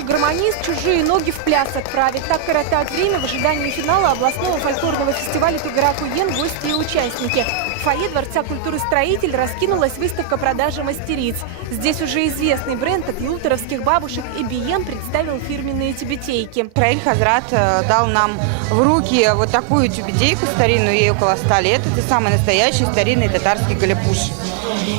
лучший гармонист чужие ноги в пляс отправит. Так коротают время в ожидании финала областного фольклорного фестиваля «Туграк-Уен» гости и участники. В фойе Дворца культуры «Строитель» раскинулась выставка продажи мастериц. Здесь уже известный бренд от ялуторовских бабушек «Эбиен» представил фирменные тюбетейки. Раиль Хазрат дал нам в руки вот такую тюбетейку старинную, ей около 100 лет. Это самый настоящий старинный татарский галепуш.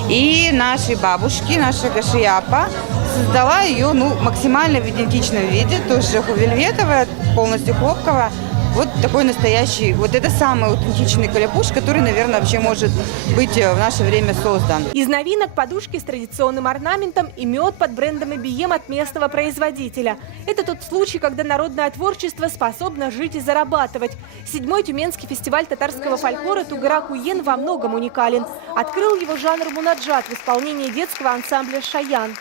И наши бабушки, наша Гашияпа, создала ее максимально в идентичном виде, тоже вельветовая, полностью хлопковая. Вот такой настоящий, вот это самый аутентичный галепуш, который, наверное, вообще может быть в наше время создан. Из новинок подушки с традиционным орнаментом и мед под брендом «Эбиен» от местного производителя. Это тот случай, когда народное творчество способно жить и зарабатывать. 7-й Тюменский фестиваль татарского фольклора «Туграк-Уен» во многом уникален. Открыл его жанр мунаджат в исполнении детского ансамбля «Шаян».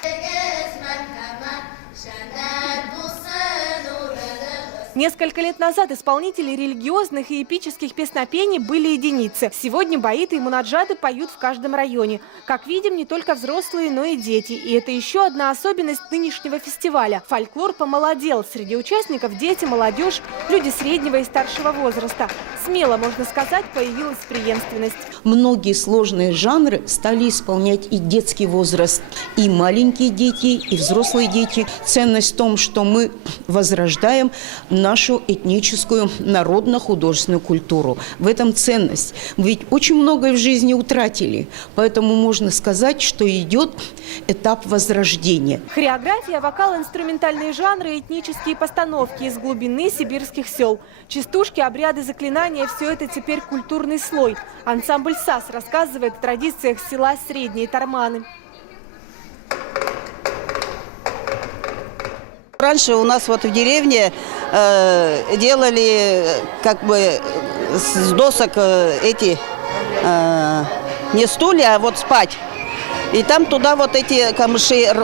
Несколько лет назад исполнители религиозных и эпических песнопений были единицы. Сегодня баиты и мунаджаты поют в каждом районе. Как видим, не только взрослые, но и дети. И это еще одна особенность нынешнего фестиваля. Фольклор помолодел. Среди участников дети, молодежь, люди среднего и старшего возраста. Смело, можно сказать, появилась преемственность. Многие сложные жанры стали исполнять и детский возраст, и маленькие дети, и взрослые дети. Ценность в том, что мы возрождаем нашу этническую народно-художественную культуру. В этом ценность. Мы ведь очень многое в жизни утратили, поэтому можно сказать, что идет этап возрождения. Хореография, вокал, инструментальные жанры, этнические постановки из глубины сибирских сел. Частушки, обряды, заклинания – все это теперь культурный слой. Ансамбль САС рассказывает о традициях села Средние Тарманы. Раньше у нас вот в деревне делали как бы с досок эти не стулья, а вот спать. И там туда вот эти камыши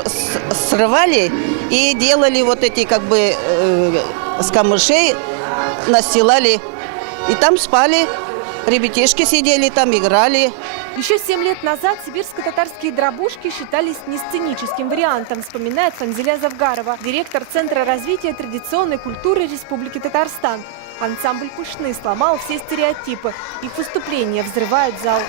срывали и делали вот эти как бы с камышей настилали. И там спали, ребятишки сидели, там играли. Еще 7 лет назад сибирско-татарские дробушки считались не сценическим вариантом, вспоминает Фанзиля Завгарова, директор Центра развития традиционной культуры Республики Татарстан. Ансамбль «Пышны» сломал все стереотипы. Их выступления взрывают зал.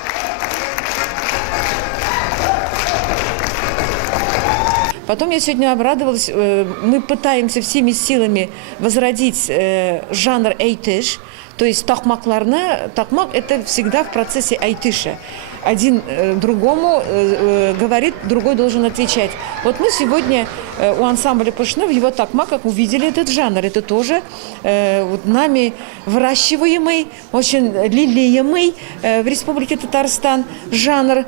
Потом я сегодня обрадовалась, мы пытаемся всеми силами возродить жанр айтыш, то есть тахмакларна. Тахмак – это всегда в процессе айтыша. Один другому говорит, другой должен отвечать. Вот мы сегодня у ансамбля «Пышны» в его тахмаках увидели этот жанр. Это тоже нами выращиваемый, очень лелеемый в Республике Татарстан жанр.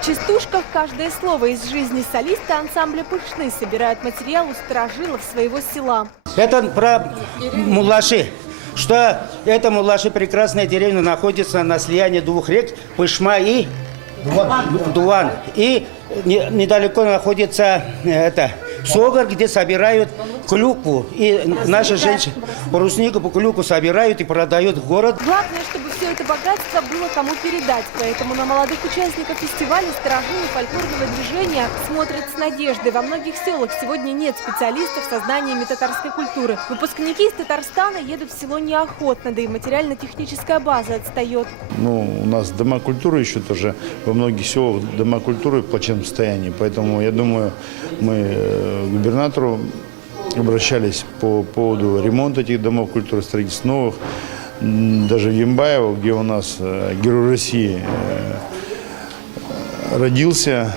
В частушках каждое слово из жизни солиста ансамбля «Пышны» собирают материал у старожилов своего села. Это про муллаши. Что это муллаши, прекрасная деревня, находится на слиянии двух рек Пышма и Дуван. И недалеко находится Согар, где собирают клюкву. И наши женщины паруснику по клюкву собирают и продают в город. Главное, чтобы все это богатство было кому передать. Поэтому на молодых участников фестиваля старожилы фольклорного движения смотрят с надеждой. Во многих селах сегодня нет специалистов со знаниями татарской культуры. Выпускники из Татарстана едут в село неохотно, да и материально-техническая база отстает. У нас дома культуры еще тоже, во многих селах дома культуры в плачевном состоянии. Поэтому, я думаю, мы к губернатору обращались по поводу ремонта этих домов культуры, строительства новых. Даже в Ямбаево, где у нас герой России родился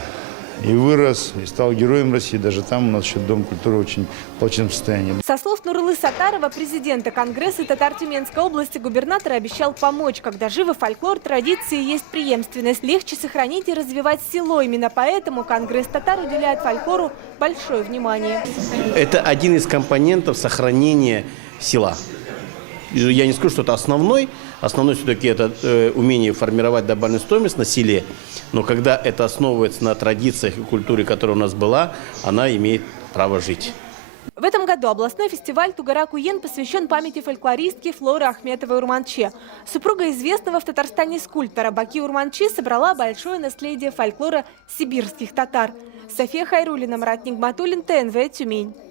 и вырос, и стал героем России. Даже там у нас еще Дом культуры очень в плачевном состоянии. Со слов Нурулы Сатарова, президента Конгресса татар Тюменской области, губернатор обещал помочь. Когда живы фольклор, традиции, есть преемственность. Легче сохранить и развивать село. Именно поэтому Конгресс татар уделяет фольклору большое внимание. Это один из компонентов сохранения села. Я не скажу, что это основной. Основной все-таки это умение формировать добавленную стоимость на селе. Но когда это основывается на традициях и культуре, которая у нас была, она имеет право жить. В этом году областной фестиваль «Тугара-Куен» посвящен памяти фольклористки Флоры Ахметовой-Урманче. Супруга известного в Татарстане скульптора Баки Урманчи собрала большое наследие фольклора сибирских татар. София Хайруллина, Марат Нигматуллин, ТНВ, Тюмень.